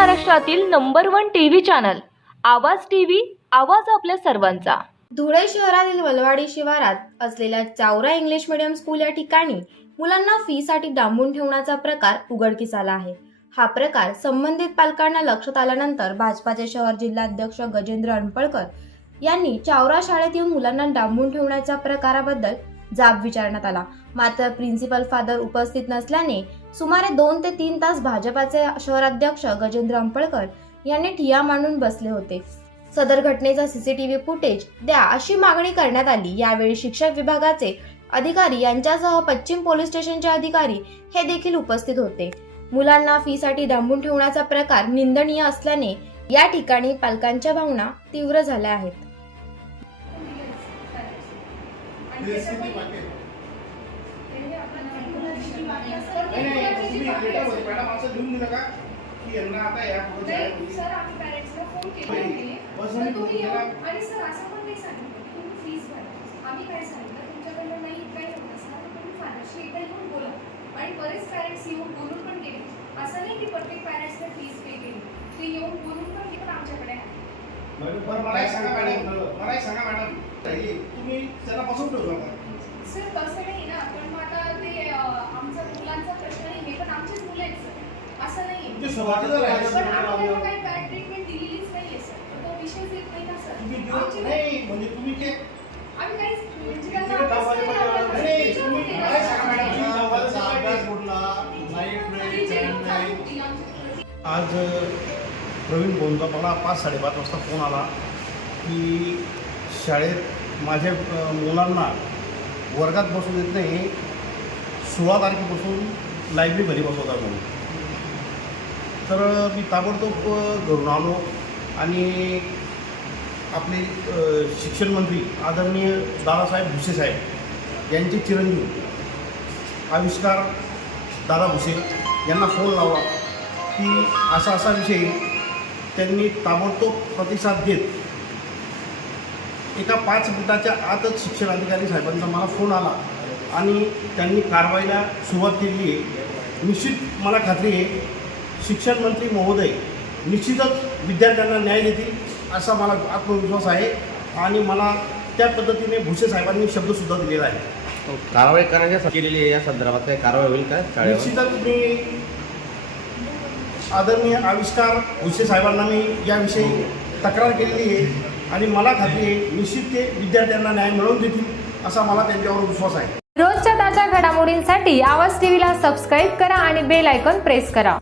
महाराष्ट्रातील number one TV channel Awaaz TV आवाज आपल्या सर्वांचा. धुळे शहरातील वलवाडी शिवारात असलेल्या चावरा इंग्लिश मीडियम स्कूल या ठिकाणी मुलांना फीसाठी डांबून ठेवण्याचा प्रकार उघडकीस आला आहे. हा प्रकार संबंधित पालकांना लक्षात आल्यानंतर भाजपाचे शहर जिल्हाध्यक्ष गजेंद्र अनपळकर यांनी चावरा शाळेत येऊन मुलांना डांबून ठेवण्याच्या प्रकाराबद्दल जाब विचारण्यात आला. मात्र प्रिन्सिपल फादर उपस्थित नसल्याने सुमारे दोन ते तीन तास भाजपाचे शहराध्यक्ष गजेंद्र अंपळकर यांनी ठिया मांडून बसले होते. सदर घटनेचा सीसीटीव्ही फुटेज द्या अशी मागणी करण्यात आली. यावेळी शिक्षक विभागाचे अधिकारी यांच्यासह पश्चिम पोलीस स्टेशनचे अधिकारी हे देखील उपस्थित होते. मुलांना फीसाठी डांबून ठेवण्याचा प्रकार निंदनीय असल्याने या ठिकाणी पालकांच्या भावना तीव्र झाल्या आहेत. आणि आणि सर असं पण नाही सांगितलं की तुम्ही भरा आम्ही काय सांगितलं तुमच्याकडनं नाही काही होत असणार तुम्ही फायनान्शियल एकदा येऊन बोला आणि बरेच पॅरेंट्स येऊन बोलून पण गेले असं नाही की प्रत्येक पॅरेंट्सने फीस पे केली ते येऊन बोलून पण गेले पण आमच्याकडे आहे मला सांगा मॅडम मला सांगा मॅडम तुम्ही त्याला बसून ठेवू शकता सर तसं नाही ना. पण मग आता ते मुलांचा प्रश्न नाही पण आमचेच मुलं आहेत सर. असं नाही तुमचे आहे स्वभावाचं जर आहे, पण आम्ही त्यांना तुम्ही काही पॅरेंट ट्रीटमेंट दिलेलीच नाही आहे सर. तर तो विषयच येत नाही ना सर? देऊ- आमचे नाही म्हणजे तुम्ही ते आम्ही काहीच म्हणजे त्यांना अभ्यास नाही, तुम्ही मॅडम, अभ्यास बुडला टीचर नाही. आज प्रवीण भाऊंचा मला पाच साडेपाच वाजता फोन आला की शाळेत माझ्या अ, मुलांना वर्गात बसून येत नाही. सोळा तारखेपासून लायबरीमध्ये बसवता म्हणून. तर मी ताबडतोब घरून आलो आणि आपले शिक्षण मंत्री आदरणीय दादासाहेब भुसे साहेब यांचे चिरंजीव आविष्कार दादा भुसे यांना फोन लावला की असा असा विषय त्यांनी ताबडतोब प्रतिसाद देत एका पाच मिनिटाच्या आतच शिक्षण अधिकारी साहेबांचा मला फोन आला. आणि त्यांनी कारवाईला सुरुवात केली आहे. निश्चित मला खात्री आहे शिक्षण मंत्री महोदय निश्चितच विद्यार्थ्यांना न्याय देतील असा मला आत्मविश्वास आहे. आणि मला त्या पद्धतीने भुसे साहेबांनी शब्दसुद्धा दिलेला आहे. कारवाई करण्याच्या केलेली आहे या संदर्भात. काही कारवाई होईल का? निश्चितच मी आदरणीय आविष्कार भुसे साहेबांना मी याविषयी तक्रार केलेली आहे. आणि मला खात्री आहे निश्चित ते विद्यार्थ्यांना न्याय मिळवून देतील असा मला त्यांच्यावर विश्वास आहे. रोजच्या ताज्या घडामोडींसाठी आवाज टीव्हीला सबस्क्राईब करा आणि बेल आयकॉन प्रेस करा.